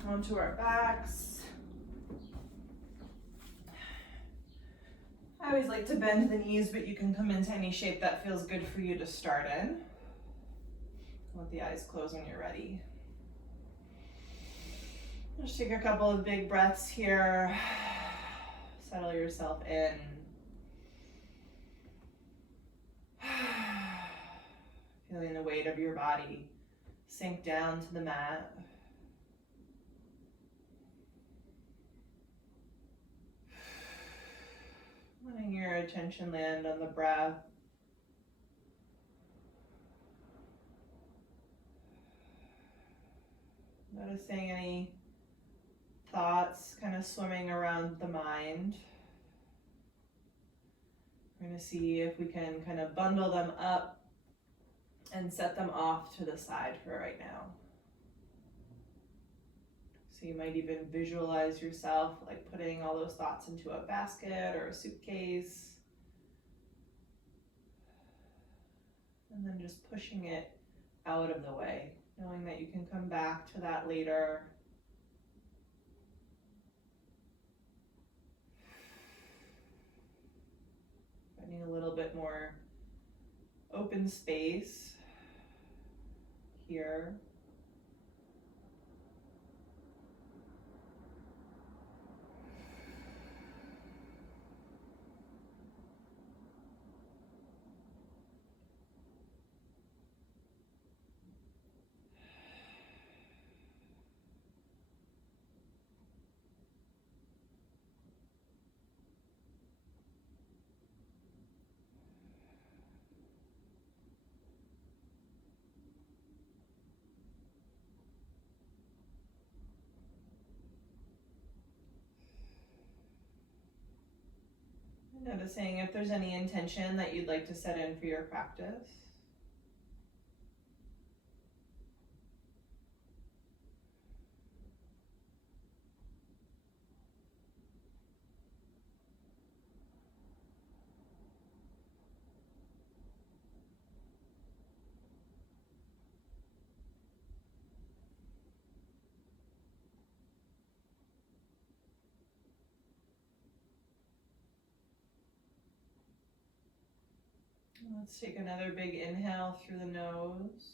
Come onto our backs. I always like to bend the knees, but you can come into any shape that feels good for you to start in. Let the eyes close when you're ready. Just take a couple of big breaths here. Settle yourself in. Feeling the weight of your body sink down to the mat. Letting your attention land on the breath. Noticing any thoughts kind of swimming around the mind. We're going to see if we can kind of bundle them up and set them off to the side for right now. So you might even visualize yourself like putting all those thoughts into a basket or a suitcase. And then just pushing it out of the way, knowing that you can come back to that later. Finding a little bit more open space here. Noticing if there's any intention that you'd like to set in for your practice. Let's take another big inhale through the nose.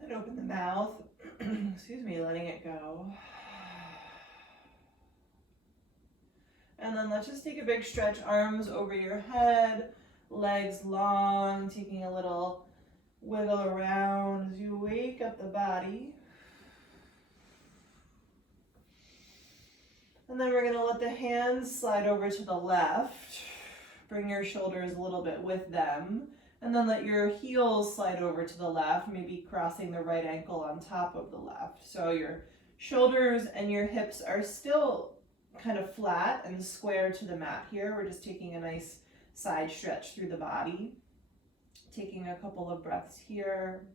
And open the mouth. Excuse me, letting it go. And then let's just take a big stretch, arms over your head, legs long, taking a little wiggle around as you wake up the body. And then we're going to let the hands slide over to the left. Bring your shoulders a little bit with them, and then let your heels slide over to the left, maybe crossing the right ankle on top of the left. So your shoulders and your hips are still kind of flat and square to the mat here. We're just taking a nice side stretch through the body. Taking a couple of breaths here,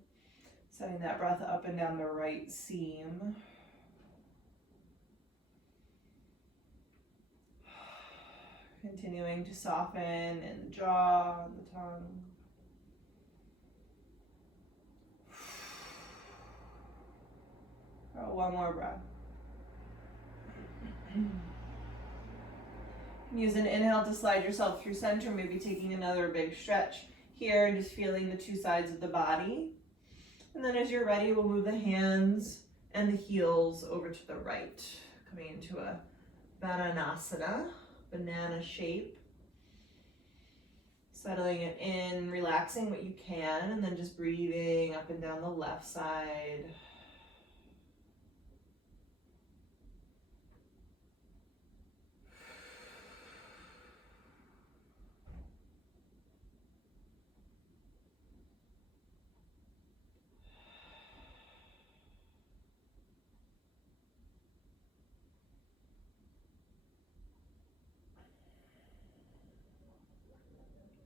setting that breath up and down the right seam. Continuing to soften in the jaw and the tongue. Oh, one more breath. Use an inhale to slide yourself through center, maybe taking another big stretch here and just feeling the two sides of the body. And then as you're ready, we'll move the hands and the heels over to the right, coming into a Tadasana. Banana shape. Settling it in, relaxing what you can, and then just breathing up and down the left side.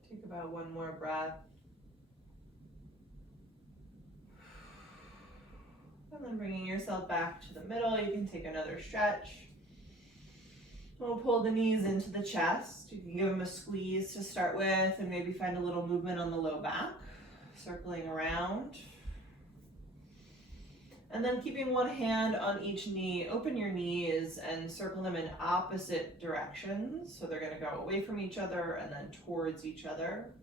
Take about one more breath. And then bringing yourself back to the middle, you can take another stretch. We'll pull the knees into the chest. You can give them a squeeze to start with and maybe find a little movement on the low back, circling around. And then keeping one hand on each knee, open your knees and circle them in opposite directions. So they're going to go away from each other and then towards each other.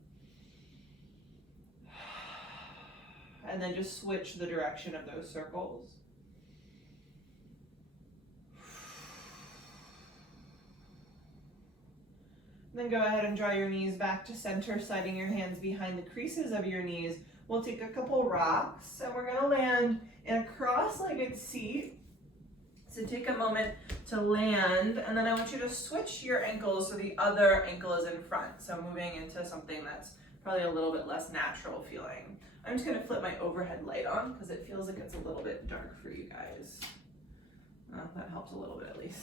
And then just switch the direction of those circles. Then go ahead and draw your knees back to center, sliding your hands behind the creases of your knees. We'll take a couple rocks and we're going to land in a cross-legged seat. So take a moment to land, and then I want you to switch your ankles so the other ankle is in front. So moving into something that's probably a little bit less natural feeling. I'm just going to flip my overhead light on because it feels like it's a little bit dark for you guys. That helps a little bit at least.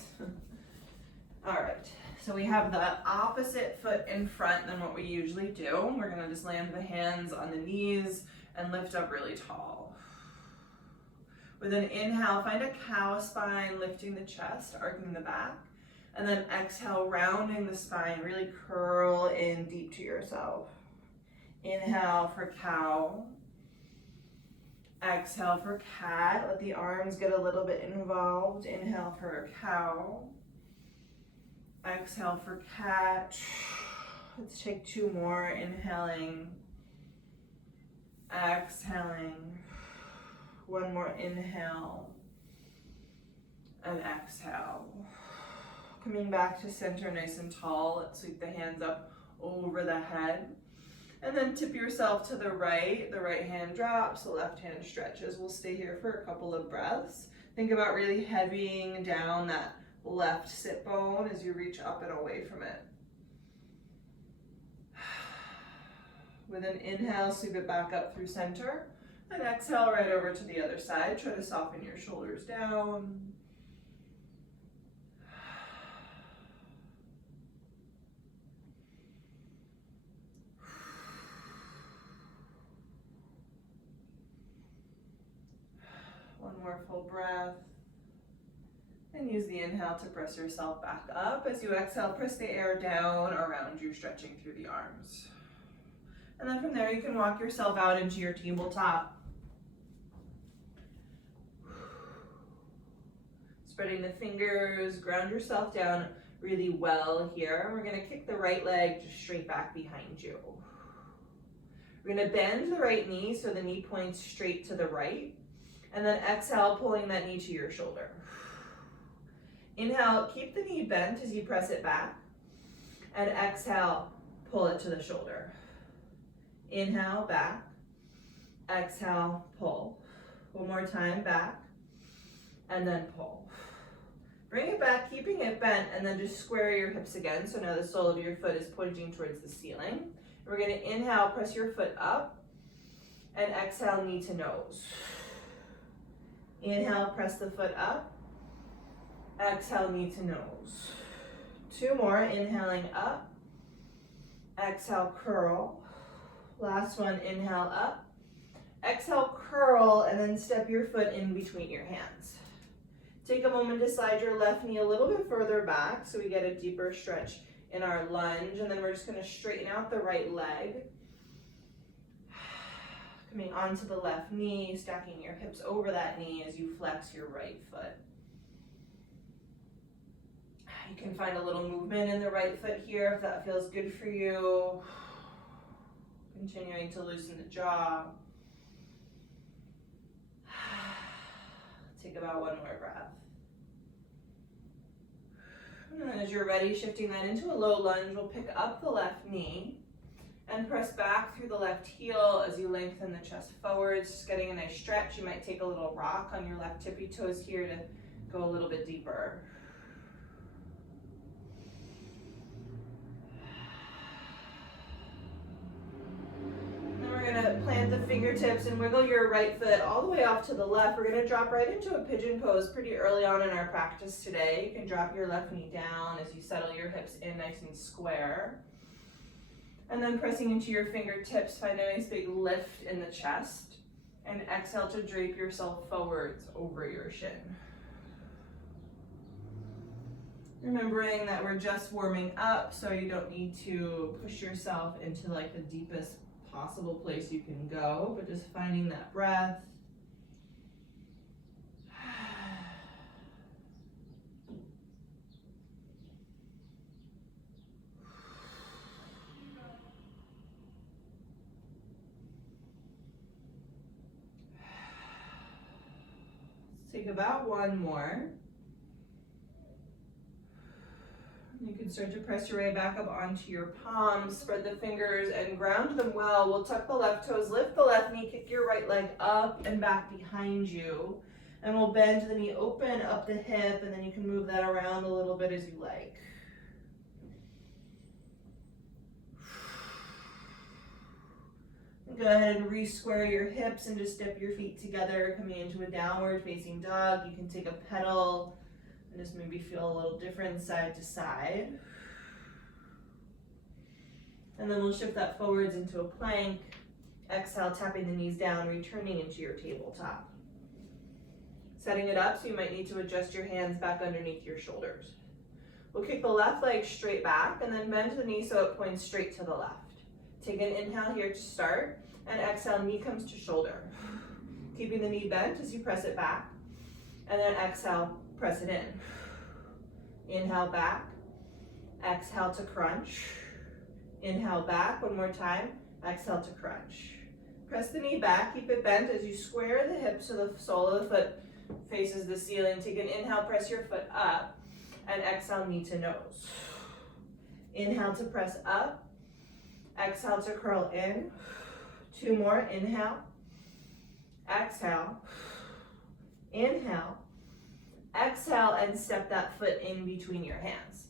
All right, so we have the opposite foot in front than what we usually do. We're going to just land the hands on the knees and lift up really tall. With an inhale, find a cow spine, lifting the chest, arcing the back. And then exhale, rounding the spine, really curl in deep to yourself. Inhale for cow. Exhale for cat. Let the arms get a little bit involved. Inhale for cow. Exhale for cat. Let's take two more. Inhaling. Exhaling. One more inhale. And exhale. Coming back to center nice and tall. Let's sweep the hands up over the head. And then tip yourself to the right. The right hand drops, the left hand stretches. We'll stay here for a couple of breaths. Think about really heavying down that left sit bone as you reach up and away from it. With an inhale, sweep it back up through center. And exhale right over to the other side. Try to soften your shoulders down. One more full breath. And use the inhale to press yourself back up. As you exhale, press the air down around you, stretching through the arms. And then from there, you can walk yourself out into your tabletop. Spreading the fingers, ground yourself down really well here. We're gonna kick the right leg just straight back behind you. We're gonna bend the right knee so the knee points straight to the right. And then exhale, pulling that knee to your shoulder. Inhale, keep the knee bent as you press it back. And exhale, pull it to the shoulder. Inhale, back. Exhale, pull. One more time, back. And then pull. Bring it back, keeping it bent, and then just square your hips again. So now the sole of your foot is pointing towards the ceiling. We're gonna inhale, press your foot up. And exhale, knee to nose. Inhale, press the foot up. Exhale, knee to nose. Two more, inhaling up. Exhale, curl. Last one, inhale up. Exhale, curl, and then step your foot in between your hands. Take a moment to slide your left knee a little bit further back so we get a deeper stretch in our lunge, and then we're just gonna straighten out the right leg. Coming onto the left knee, stacking your hips over that knee as you flex your right foot. You can find a little movement in the right foot here if that feels good for you. Continuing to loosen the jaw. Take about one more breath. And then as you're ready, shifting that into a low lunge, we'll pick up the left knee and press back through the left heel as you lengthen the chest forwards, just getting a nice stretch. You might take a little rock on your left tippy toes here to go a little bit deeper. We're gonna plant the fingertips and wiggle your right foot all the way off to the left. We're gonna drop right into a pigeon pose pretty early on in our practice today. You can drop your left knee down as you settle your hips in nice and square. And then pressing into your fingertips, find a nice big lift in the chest. And exhale to drape yourself forwards over your shin. Remembering that we're just warming up, so you don't need to push yourself into like the deepest possible place you can go, but just finding that breath. Take about one more. You can start to press your way back up onto your palms, spread the fingers and ground them well. We'll tuck the left toes, lift the left knee, kick your right leg up and back behind you. And we'll bend the knee, open up the hip, and then you can move that around a little bit as you like. Go ahead and re-square your hips and just step your feet together, coming into a downward facing dog. You can take a pedal and just maybe feel a little different side to side. And then we'll shift that forwards into a plank. Exhale, tapping the knees down, returning into your tabletop. Setting it up so you might need to adjust your hands back underneath your shoulders. We'll kick the left leg straight back and then bend the knee so it points straight to the left. Take an inhale here to start, and exhale, knee comes to shoulder. Keeping the knee bent as you press it back, and then exhale, press it in. Inhale back, exhale to crunch. Inhale back, one more time, exhale to crunch. Press the knee back, keep it bent as you square the hips so the sole of the foot faces the ceiling. Take an inhale, press your foot up, and exhale, knee to nose. Inhale to press up. Exhale to curl in. Two more, inhale, exhale, inhale, exhale, and step that foot in between your hands.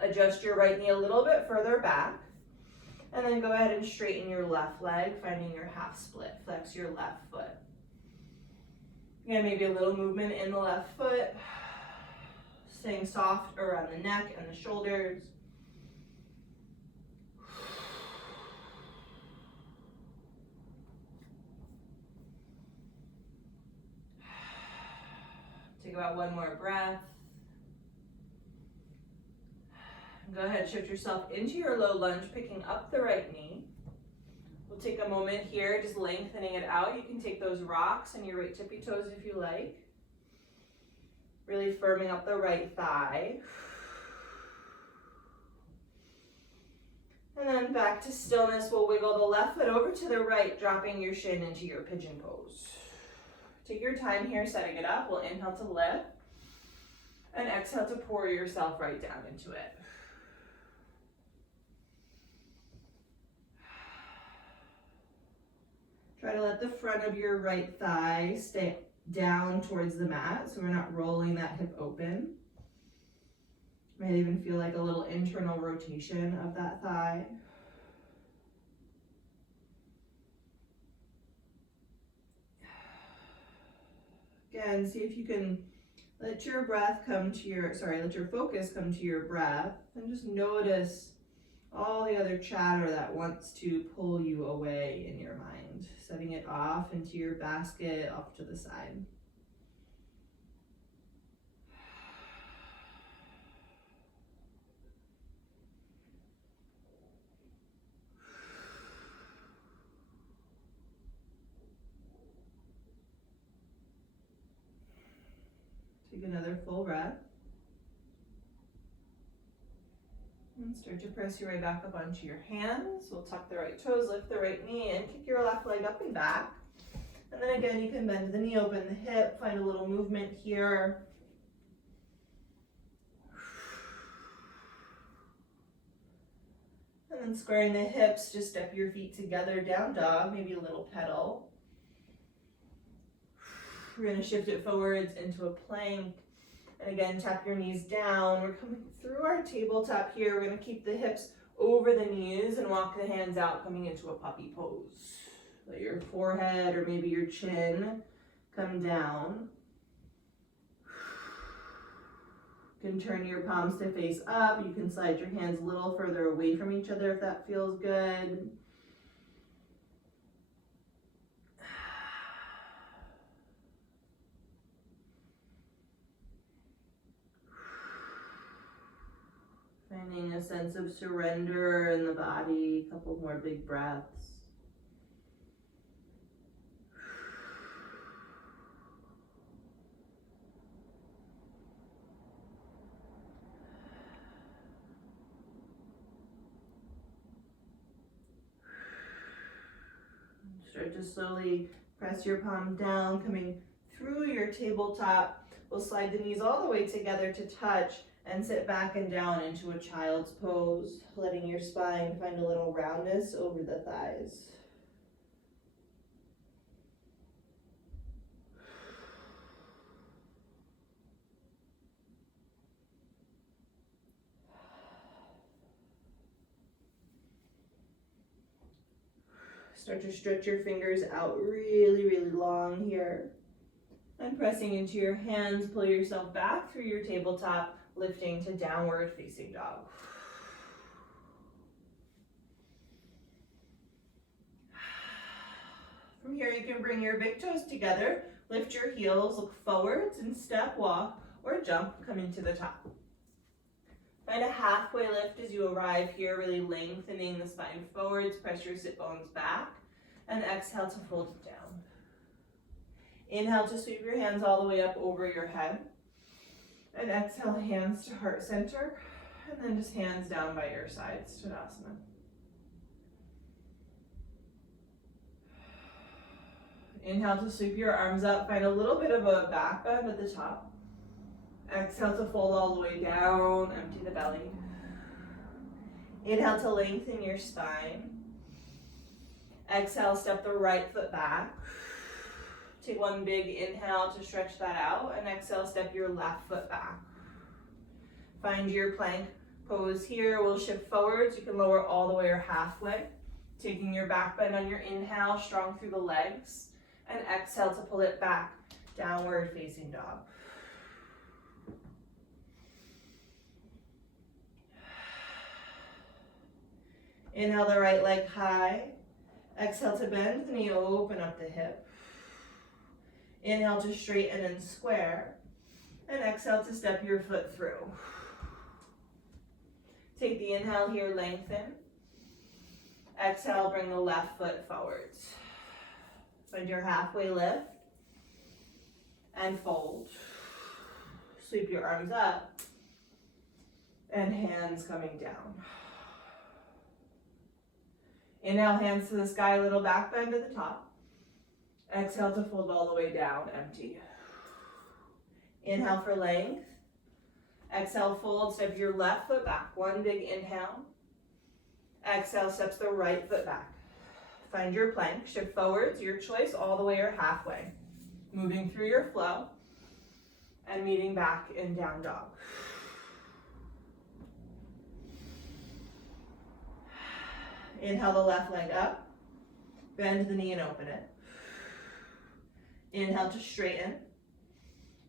Adjust your right knee a little bit further back, and then go ahead and straighten your left leg, finding your half split. Flex your left foot. Again, maybe a little movement in the left foot, staying soft around the neck and the shoulders. Take about one more breath. Go ahead, shift yourself into your low lunge, picking up the right knee. We'll take a moment here, just lengthening it out. You can take those rocks and your right tippy toes if you like. Really firming up the right thigh. And then back to stillness. We'll wiggle the left foot over to the right, dropping your shin into your pigeon pose. Take your time here setting it up. We'll inhale to lift and exhale to pour yourself right down into it. Try to let the front of your right thigh stay down towards the mat so we're not rolling that hip open. Might even feel like a little internal rotation of that thigh. Again, see if you can let your focus come to your breath and just notice all the other chatter that wants to pull you away in your mind, setting it off into your basket off to the side. Take another full breath. And start to press your way back up onto your hands. We'll tuck the right toes, lift the right knee, and kick your left leg up and back. And then again, you can bend the knee, open the hip, find a little movement here. And then squaring the hips, just step your feet together, down dog, maybe a little pedal. We're going to shift it forwards into a plank. And again, tap your knees down. We're coming through our tabletop here. We're going to keep the hips over the knees and walk the hands out, coming into a puppy pose. Let your forehead or maybe your chin come down. You can turn your palms to face up. You can slide your hands a little further away from each other if that feels good. Finding a sense of surrender in the body, a couple more big breaths. Start to slowly press your palm down, coming through your tabletop. We'll slide the knees all the way together to touch and sit back and down into a child's pose, letting your spine find a little roundness over the thighs. Start to stretch your fingers out really, really long here. And pressing into your hands, pull yourself back through your tabletop, lifting to downward facing dog. From here, you can bring your big toes together, lift your heels, look forwards and step, walk, or jump, coming to the top. Find a halfway lift as you arrive here, really lengthening the spine forwards, press your sit bones back, and exhale to fold it down. Inhale to sweep your hands all the way up over your head, and exhale, hands to heart center, and then just hands down by your sides, Tadasana. Inhale to sweep your arms up, find a little bit of a back bend at the top. Exhale to fold all the way down, empty the belly. Inhale to lengthen your spine. Exhale, step the right foot back. Take one big inhale to stretch that out, and exhale, step your left foot back. Find your plank pose here. We'll shift forwards. You can lower all the way or halfway. Taking your back bend on your inhale, strong through the legs, and exhale to pull it back, downward facing dog. Inhale the right leg high. Exhale to bend the knee, open up the hip. Inhale to straighten and square. And exhale to step your foot through. Take the inhale here, lengthen. Exhale, bring the left foot forwards. Find your halfway lift. And fold. Sweep your arms up. And hands coming down. Inhale, hands to the sky, little back bend at the top. Exhale to fold all the way down, empty. Inhale for length. Exhale, fold, step your left foot back. One big inhale. Exhale, steps the right foot back. Find your plank, shift forwards, your choice, all the way or halfway. Moving through your flow and meeting back in down dog. Inhale the left leg up, bend the knee and open it. Inhale to straighten,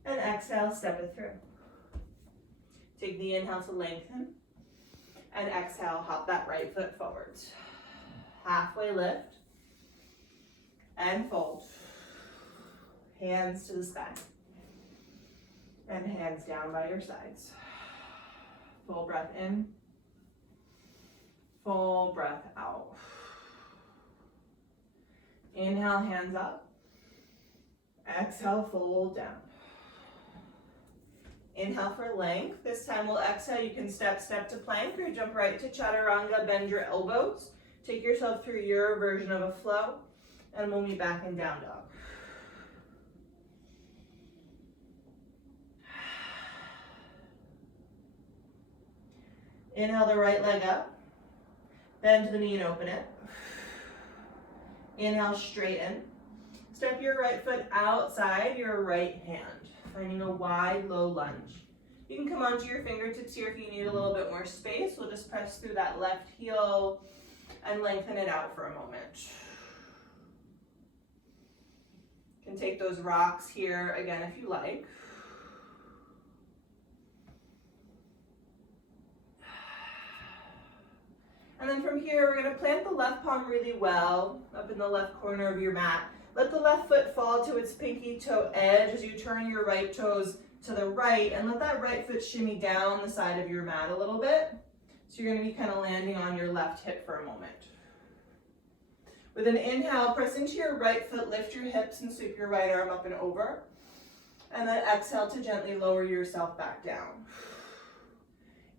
and exhale, step it through. Take the inhale to lengthen, and exhale, hop that right foot forwards. Halfway lift, and fold. Hands to the sky, and hands down by your sides. Full breath in. Full breath out. Inhale, hands up. Exhale, fold down. Inhale for length. This time we'll exhale. You can step to plank or jump right to chaturanga. Bend your elbows. Take yourself through your version of a flow, and we'll meet back in down dog. Inhale the right leg up. Bend the knee and open it. Inhale, straighten. Step your right foot outside your right hand, finding a wide, low lunge. You can come onto your fingertips here if you need a little bit more space. We'll just press through that left heel and lengthen it out for a moment. You can take those rocks here again if you like. And then from here, we're going to plant the left palm really well up in the left corner of your mat. Let the left foot fall to its pinky toe edge as you turn your right toes to the right, and let that right foot shimmy down the side of your mat a little bit. So you're going to be kind of landing on your left hip for a moment. With an inhale, press into your right foot, lift your hips and sweep your right arm up and over. And then exhale to gently lower yourself back down.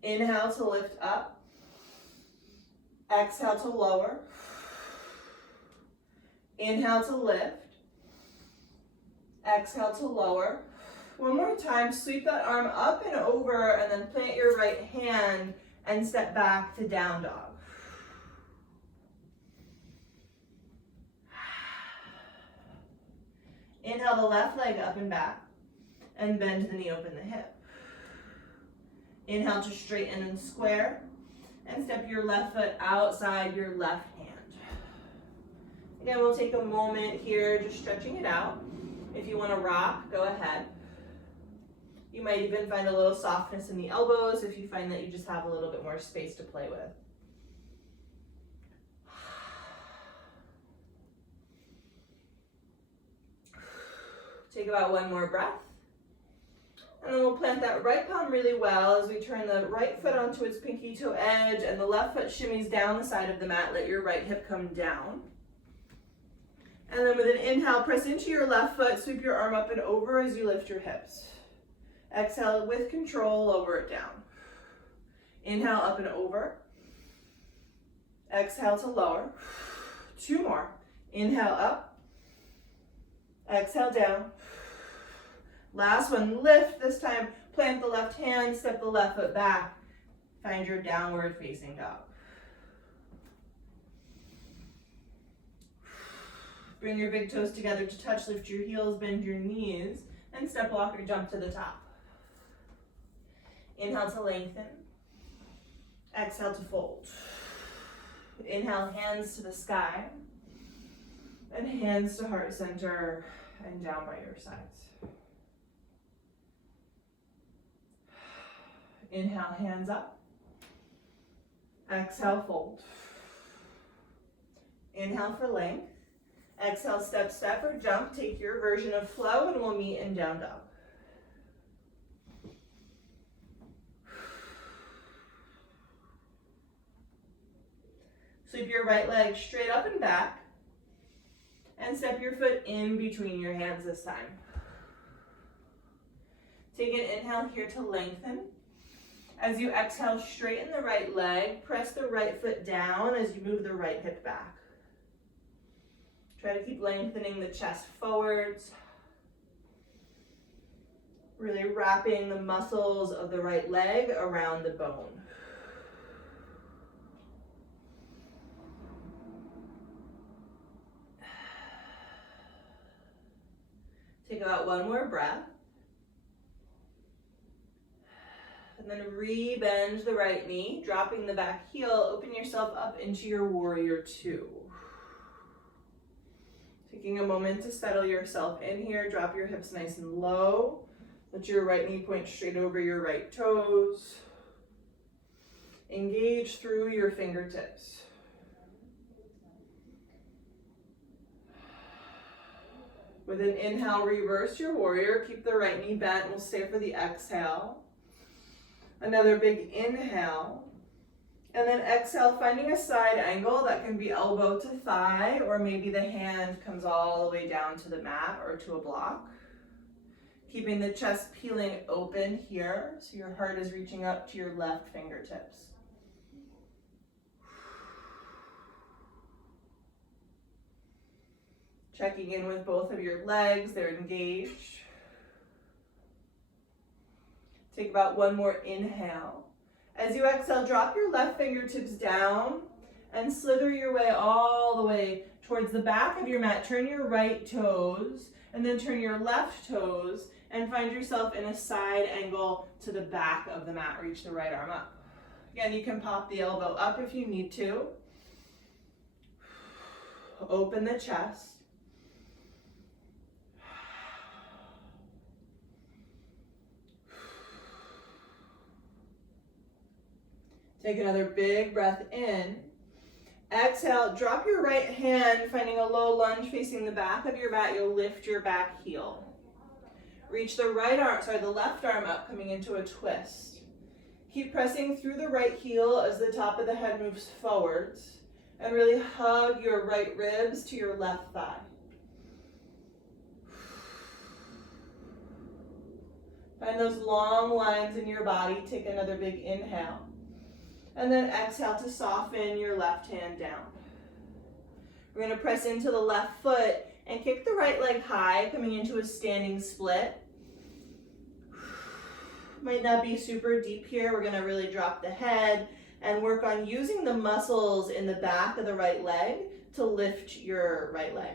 Inhale to lift up. Exhale to lower. Inhale to lift. Exhale to lower. One more time, sweep that arm up and over, and then plant your right hand and step back to down dog. Inhale the left leg up and back, and bend the knee, open the hip. Inhale to straighten and square, and step your left foot outside your left hand. Again, we'll take a moment here just stretching it out. If you want to rock, go ahead. You might even find a little softness in the elbows if you find that you just have a little bit more space to play with. Take about one more breath. And then we'll plant that right palm really well as we turn the right foot onto its pinky toe edge and the left foot shimmies down the side of the mat. Let your right hip come down. And then with an inhale, press into your left foot, sweep your arm up and over as you lift your hips. Exhale with control, lower it down. Inhale up and over. Exhale to lower. Two more. Inhale up. Exhale down. Last one, lift. This time, plant the left hand, step the left foot back. Find your downward facing dog. Bring your big toes together to touch, lift your heels, bend your knees, and step walk or jump to the top. Inhale to lengthen. Exhale to fold. Inhale, hands to the sky, and hands to heart center and down by your sides. Inhale, hands up. Exhale, fold. Inhale for length. Exhale, step, step, or jump. Take your version of flow, and we'll meet in down dog. Sweep your right leg straight up and back, and step your foot in between your hands this time. Take an inhale here to lengthen. As you exhale, straighten the right leg, press the right foot down as you move the right hip back. Try to keep lengthening the chest forwards, really wrapping the muscles of the right leg around the bone. Take about one more breath. And then re-bend the right knee, dropping the back heel. Open yourself up into your warrior two. Taking a moment to settle yourself in here. Drop your hips nice and low. Let your right knee point straight over your right toes. Engage through your fingertips. With an inhale, reverse your warrior. Keep the right knee bent. We'll stay for the exhale. Another big inhale. And then exhale, finding a side angle that can be elbow to thigh, or maybe the hand comes all the way down to the mat or to a block. Keeping the chest peeling open here, so your heart is reaching up to your left fingertips. Checking in with both of your legs, they're engaged. Take about one more inhale. As you exhale, drop your left fingertips down and slither your way all the way towards the back of your mat. Turn your right toes and then turn your left toes and find yourself in a side angle to the back of the mat. Reach the right arm up. Again, you can pop the elbow up if you need to. Open the chest. Take another big breath in. Exhale, drop your right hand, finding a low lunge facing the back of your mat. You'll lift your back heel. Reach the left arm up, coming into a twist. Keep pressing through the right heel as the top of the head moves forwards, and really hug your right ribs to your left thigh. Find those long lines in your body. Take another big inhale. And then exhale to soften your left hand down. We're going to press into the left foot, And kick the right leg high, coming into a standing split. Might not be super deep here. We're gonna really drop the head and work on using the muscles in the back of the right leg to lift your right leg.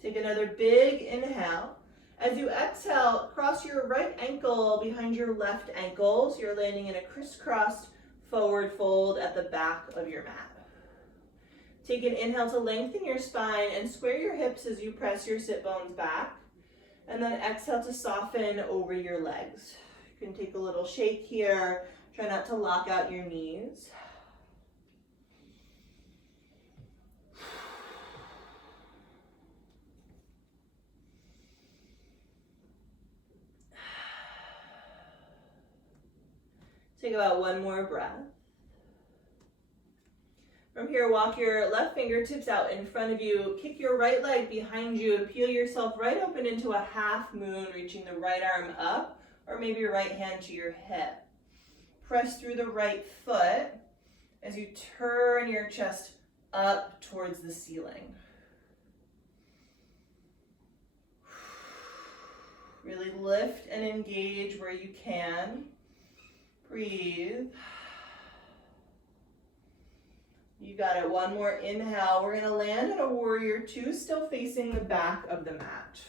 Take another big inhale. As you exhale, cross your right ankle behind your left ankle, so you're landing in a crisscrossed forward fold at the back of your mat. Take an inhale to lengthen your spine and square your hips as you press your sit bones back. And then exhale to soften over your legs. You can take a little shake here. Try not to lock out your knees. Take about one more breath. From here, walk your left fingertips out in front of you, kick your right leg behind you, and peel yourself right open into a half moon, reaching the right arm up, or maybe your right hand to your hip. Press through the right foot as you turn your chest up towards the ceiling. Really lift and engage where you can. Breathe. You got it. One more inhale. We're going to land in a warrior two, still facing the back of the mat.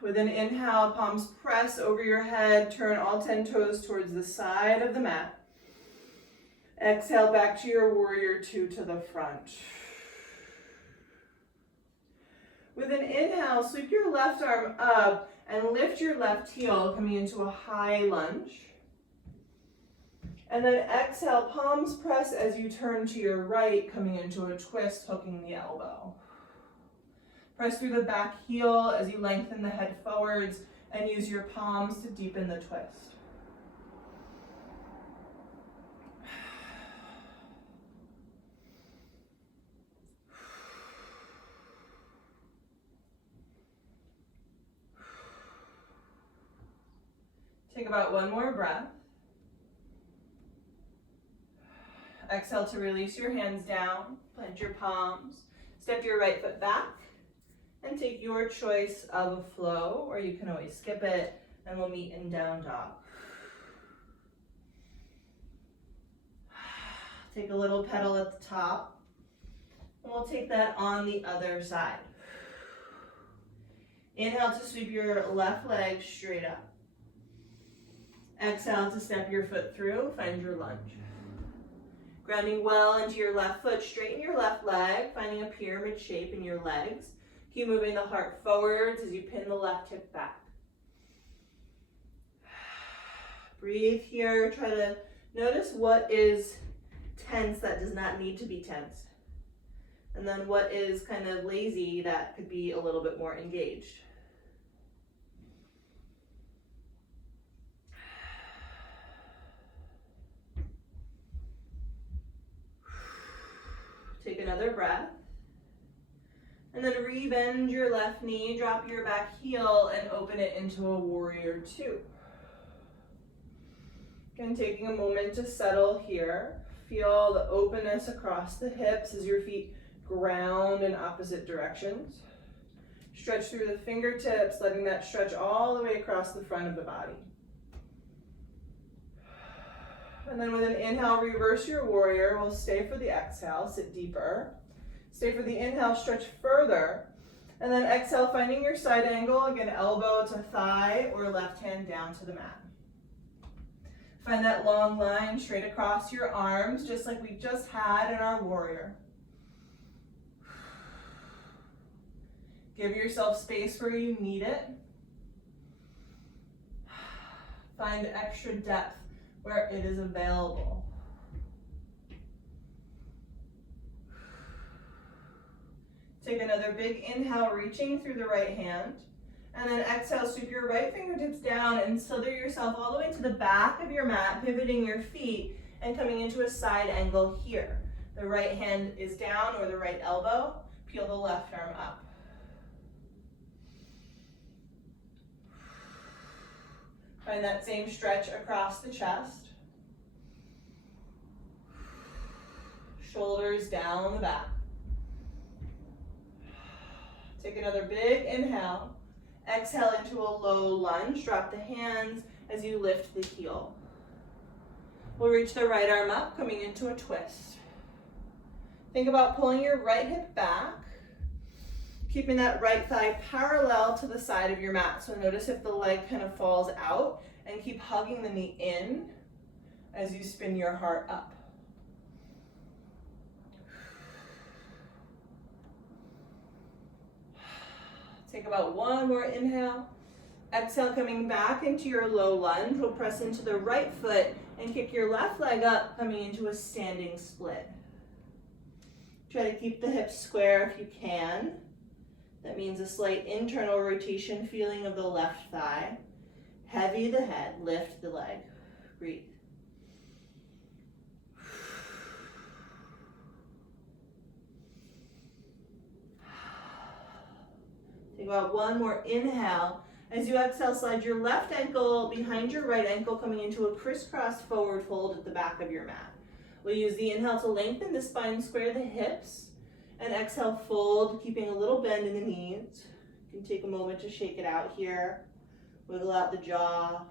With an inhale, palms press over your head. Turn all 10 toes towards the side of the mat. Exhale back to your warrior two to the front. With an inhale, sweep your left arm up and lift your left heel, coming into a high lunge. And then exhale, palms press as you turn to your right, coming into a twist, hooking the elbow. Press through the back heel as you lengthen the head forwards and use your palms to deepen the twist. Take about one more breath. Exhale to release your hands down, plant your palms, step your right foot back, and take your choice of a flow, or you can always skip it, and we'll meet in down dog. Take a little pedal at the top, and we'll take that on the other side. Inhale to sweep your left leg straight up. Exhale to step your foot through, find your lunge. Grounding well into your left foot, straighten your left leg, finding a pyramid shape in your legs. Keep moving the heart forwards as you pin the left hip back. Breathe here. Try to notice what is tense that does not need to be tense. And then what is kind of lazy that could be a little bit more engaged. Take another breath. And then re-bend your left knee, drop your back heel, and open it into a warrior two. Again, taking a moment to settle here. Feel the openness across the hips as your feet ground in opposite directions. Stretch through the fingertips, letting that stretch all the way across the front of the body. And then with an inhale, reverse your warrior. We'll stay for the exhale, sit deeper. Stay for the inhale, stretch further. And then exhale, finding your side angle. Again, elbow to thigh or left hand down to the mat. Find that long line straight across your arms, just like we just had in our warrior. Give yourself space where you need it. Find extra depth where it is available. Take another big inhale, reaching through the right hand. And then exhale, sweep your right fingertips down and slither yourself all the way to the back of your mat, pivoting your feet and coming into a side angle here. The right hand is down or the right elbow. Peel the left arm up. Find that same stretch across the chest. Shoulders down the back. Take another big inhale. Exhale into a low lunge. Drop the hands as you lift the heel. We'll reach the right arm up, coming into a twist. Think about pulling your right hip back, keeping that right thigh parallel to the side of your mat. So notice if the leg kind of falls out, and keep hugging the knee in as you spin your heart up. Take about one more inhale. Exhale, coming back into your low lunge. We'll press into the right foot and kick your left leg up, coming into a standing split. Try to keep the hips square if you can. That means a slight internal rotation feeling of the left thigh. Heavy the head, lift the leg. Breathe. Take about one more inhale. As you exhale, slide your left ankle behind your right ankle, coming into a crisscross forward fold at the back of your mat. We'll use the inhale to lengthen the spine, square the hips, and exhale, fold, keeping a little bend in the knees. You can take a moment to shake it out here. Wiggle out the jaw.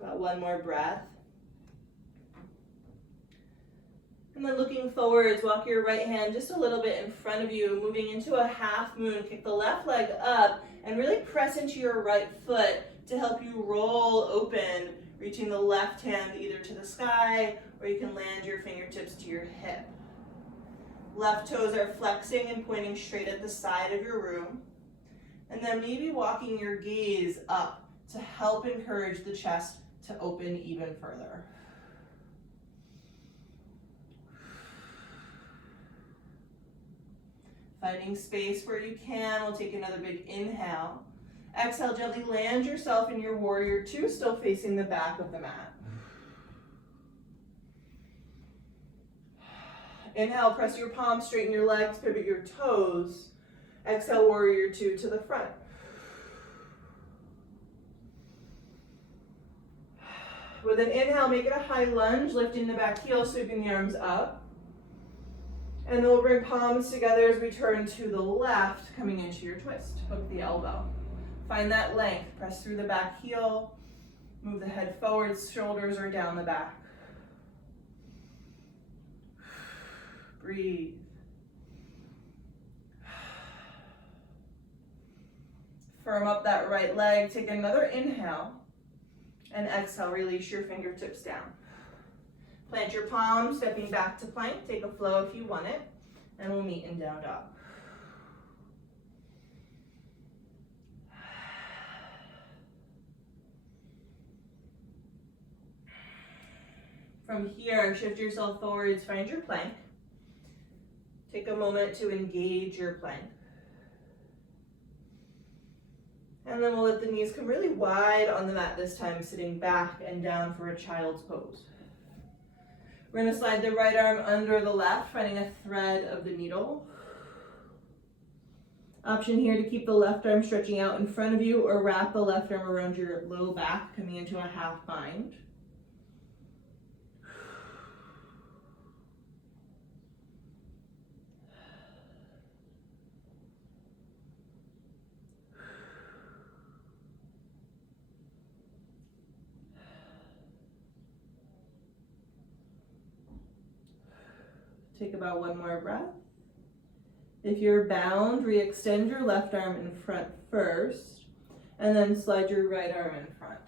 About one more breath. And then looking forwards, walk your right hand just a little bit in front of you, moving into a half moon. Kick the left leg up and really press into your right foot to help you roll open, reaching the left hand either to the sky or you can land your fingertips to your hip. Left toes are flexing and pointing straight at the side of your room. And then maybe walking your gaze up to help encourage the chest to open even further. Finding space where you can, we'll take another big inhale. Exhale, gently land yourself in your warrior two, still facing the back of the mat. Inhale, press your palms, straighten your legs, pivot your toes. Exhale, warrior two to the front. With an inhale, make it a high lunge, lifting the back heel, sweeping the arms up. And then we'll bring palms together as we turn to the left, coming into your twist. Hook the elbow. Find that length. Press through the back heel. Move the head forwards, shoulders are down the back. Breathe. Firm up that right leg. Take another inhale. And exhale, release your fingertips down. Plant your palms, stepping back to plank. Take a flow if you want it. And we'll meet in down dog. From here, shift yourself forwards, find your plank. Take a moment to engage your plank. And then we'll let the knees come really wide on the mat this time, sitting back and down for a child's pose. We're going to slide the right arm under the left, finding a thread of the needle. Option here to keep the left arm stretching out in front of you or wrap the left arm around your low back, coming into a half bind. Take about one more breath. If you're bound, re-extend your left arm in front first, and then slide your right arm in front.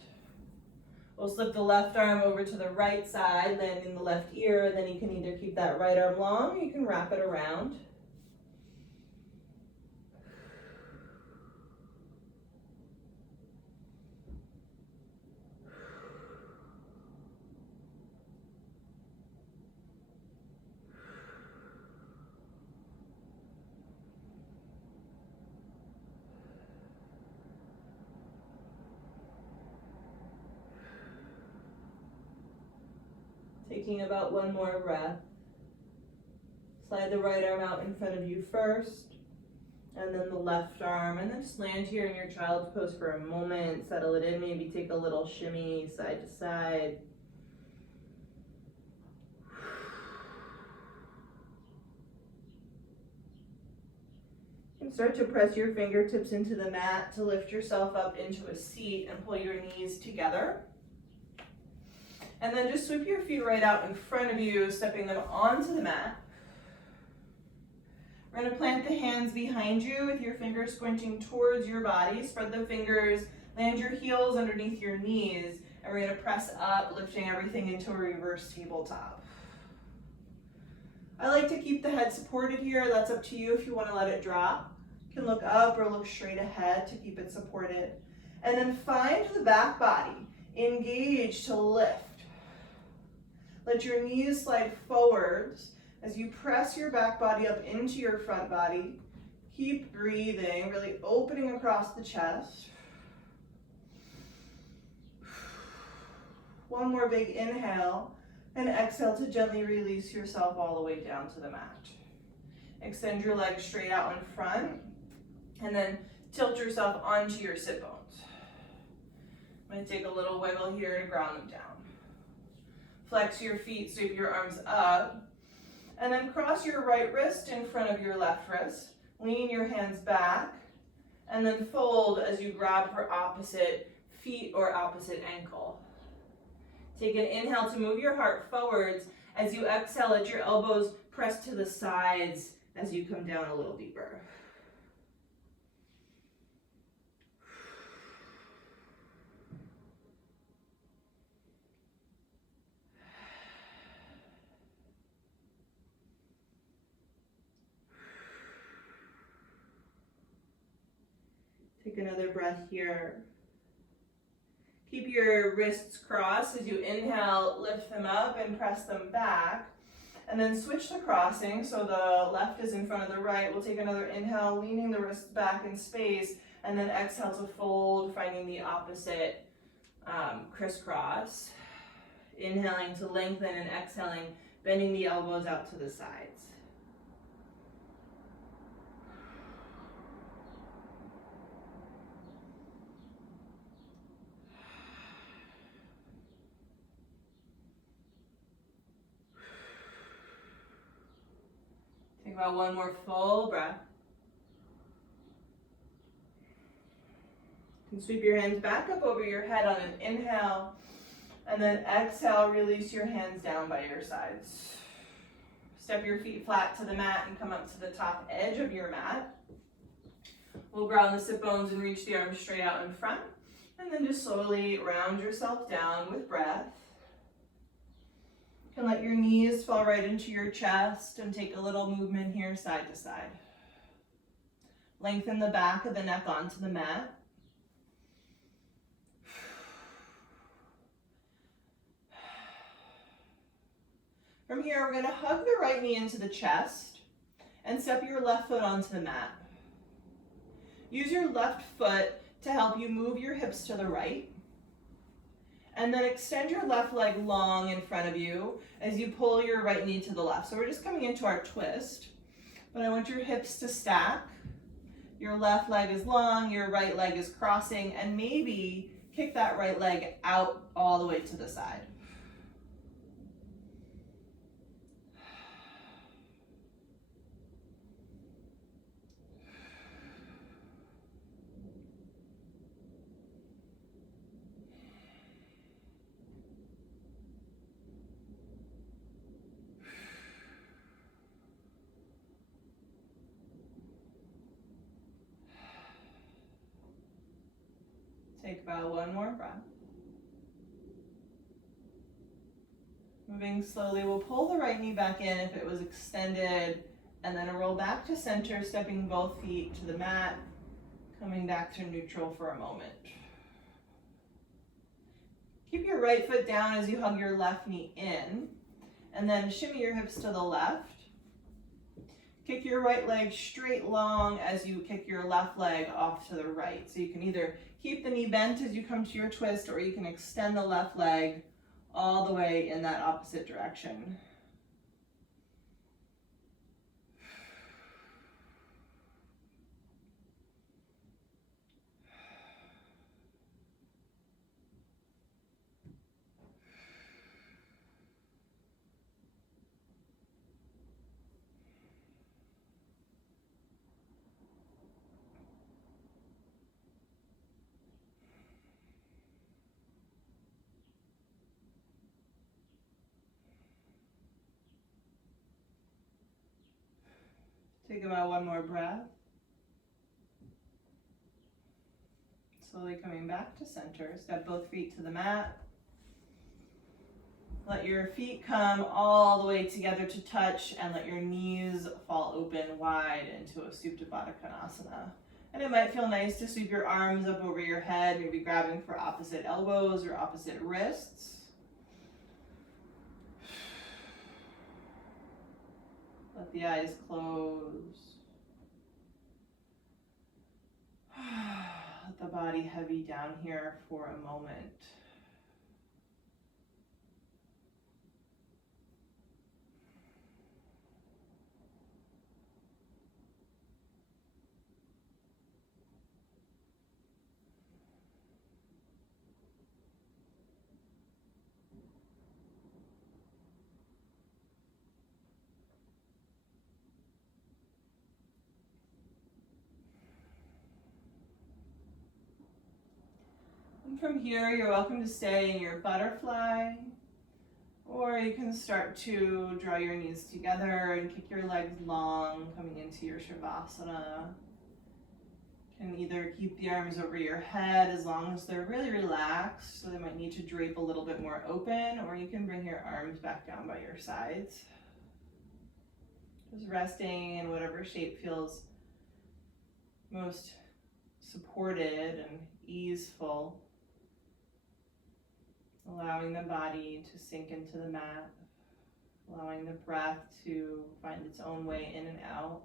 We'll slip the left arm over to the right side, landing the left ear, and then you can either keep that right arm long, or you can wrap it around. Taking about one more breath. Slide the right arm out in front of you first, and then the left arm, and then just land here in your child's pose for a moment, settle it in, maybe take a little shimmy side to side. And start to press your fingertips into the mat to lift yourself up into a seat and pull your knees together. And then just sweep your feet right out in front of you, stepping them onto the mat. We're going to plant the hands behind you with your fingers squinting towards your body. Spread the fingers, land your heels underneath your knees, and we're going to press up, lifting everything into a reverse tabletop. I like to keep the head supported here. That's up to you if you want to let it drop. You can look up or look straight ahead to keep it supported. And then find the back body. Engage to lift. Let your knees slide forwards as you press your back body up into your front body. Keep breathing, really opening across the chest. One more big inhale, and exhale to gently release yourself all the way down to the mat. Extend your legs straight out in front, and then tilt yourself onto your sit bones. I'm going to take a little wiggle here to ground them down. Flex your feet, sweep your arms up, and then cross your right wrist in front of your left wrist. Lean your hands back, and then fold as you grab for opposite feet or opposite ankle. Take an inhale to move your heart forwards. As you exhale, let your elbows press to the sides as you come down a little deeper. Take another breath here. Keep your wrists crossed as you inhale, lift them up and press them back. And then switch the crossing, so the left is in front of the right. We'll take another inhale, leaning the wrists back in space, and then exhale to fold, finding the opposite crisscross. Inhaling to lengthen and exhaling, bending the elbows out to the sides. Take about one more full breath. You can sweep your hands back up over your head on an inhale, and then exhale, release your hands down by your sides. Step your feet flat to the mat and come up to the top edge of your mat. We'll ground the sit bones and reach the arms straight out in front, and then just slowly round yourself down with breath. You can let your knees fall right into your chest and take a little movement here side to side. Lengthen the back of the neck onto the mat. From here, we're going to hug the right knee into the chest and step your left foot onto the mat. Use your left foot to help you move your hips to the right. And then extend your left leg long in front of you as you pull your right knee to the left. So we're just coming into our twist, but I want your hips to stack. Your left leg is long, your right leg is crossing, and maybe kick that right leg out all the way to the side. Take about one more breath. Moving slowly, we'll pull the right knee back in if it was extended, and then a roll back to center, stepping both feet to the mat, coming back to neutral for a moment. Keep your right foot down as you hug your left knee in, and then shimmy your hips to the left. Kick your right leg straight long as you kick your left leg off to the right. So you can either keep the knee bent as you come to your twist, or you can extend the left leg all the way in that opposite direction. Think about one more breath. Slowly coming back to center. Step both feet to the mat. Let your feet come all the way together to touch and let your knees fall open wide into a Supta Baddha Konasana. And it might feel nice to sweep your arms up over your head, maybe grabbing for opposite elbows or opposite wrists. Let the eyes close. Let the body heavy down here for a moment. From here, you're welcome to stay in your butterfly, or you can start to draw your knees together and kick your legs long, coming into your Shavasana. You can either keep the arms over your head as long as they're really relaxed, so they might need to drape a little bit more open, or you can bring your arms back down by your sides. Just resting in whatever shape feels most supported and easeful. Allowing the body to sink into the mat, allowing the breath to find its own way in and out.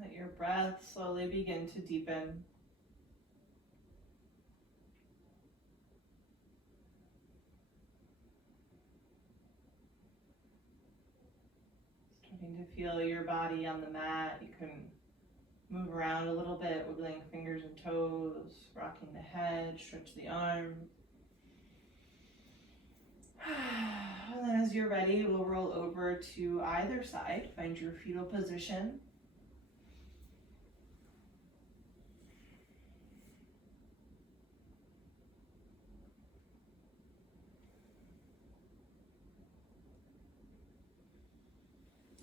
Let your breath slowly begin to deepen. Starting to feel your body on the mat. You can move around a little bit, wiggling fingers and toes, rocking the head, stretch the arm. And then as you're ready, we'll roll over to either side. Find your fetal position.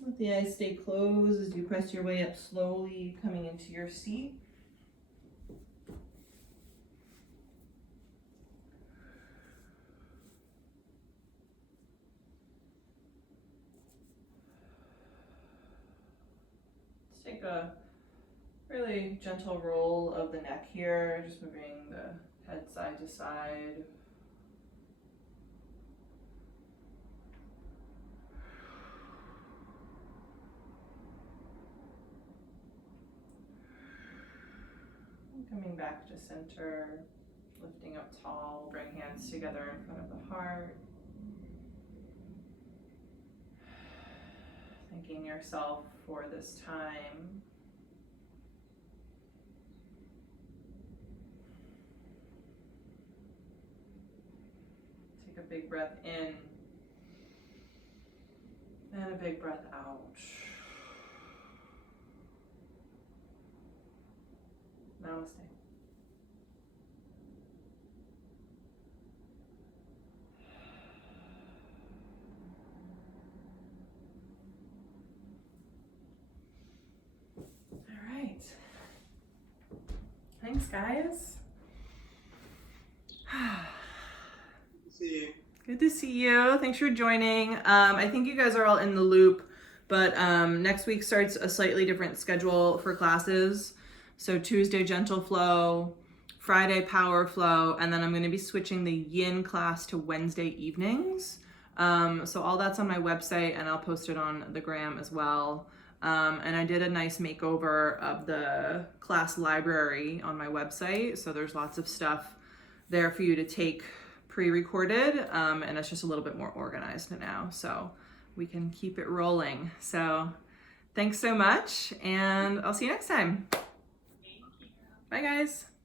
Let the eyes stay closed as you press your way up slowly, coming into your seat. Let's take a really gentle roll of the neck here, just moving the head side to side. Coming back to center, lifting up tall, bring hands together in front of the heart. Thanking yourself for this time. Take a big breath in and a big breath out. Namaste. All right. Thanks, guys. See you. Good to see you. Thanks for joining. I think you guys are all in the loop, but next week starts a slightly different schedule for classes. So Tuesday, gentle flow, Friday, power flow, and then I'm going to be switching the yin class to Wednesday evenings. So all that's on my website, and I'll post it on the gram as well. And I did a nice makeover of the class library on my website. So there's lots of stuff there for you to take pre-recorded, and it's just a little bit more organized now, so we can keep it rolling. So thanks so much, and I'll see you next time. Bye, guys.